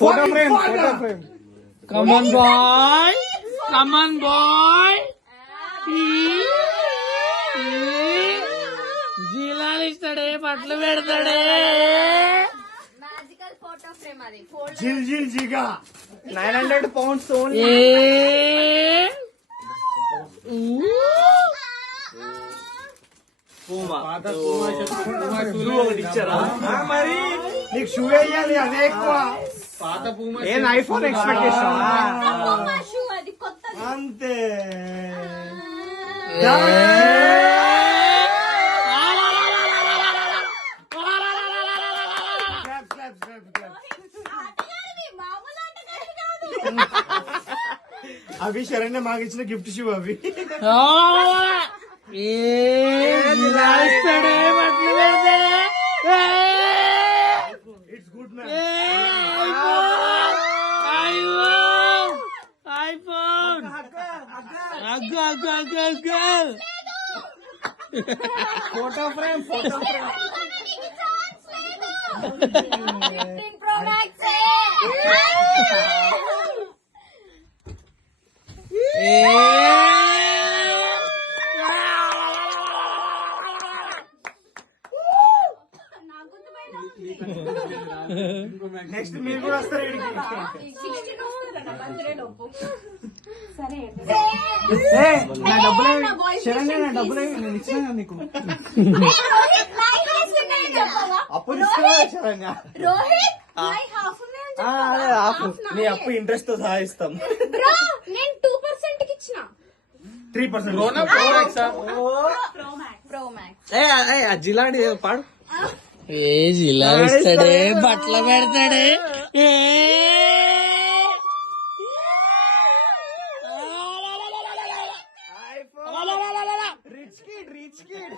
Photo frame. Come on bye జీలాలు ఇస్తాడే, బట్టలు పెడతాడే. Magical photo frame అది. జిల్ జిగా 900 pounds ఓన్లీ. మరి నీకు షూ వేయాలి, అదే ఎక్కువ. ఏం ఐఫోన్ ఎక్స్పెక్ట్ చేస్తావా? అది కొత్తది. అంతే. అవి శరణ్య మాకు ఇచ్చిన గిఫ్ట్ షూ అవి. It's good man. IPhone photo frame. 15 Pro Max. Next మీరు కూడా వస్తారు. నా డబ్బులే శరణ్య, నా డబ్బులే నేను ఇచ్చినా నీకు. అప్పు తీసుకో శరణ్య. అదే ఆపు, నీ అప్పు ఇంట్రెస్ట్ తో సహా ఇస్తాం. 3%. Pro Max. జిలాంటి పాడు. జీలాలు ఇస్తాడే, బట్టలు పెడతాడే. Rich kid.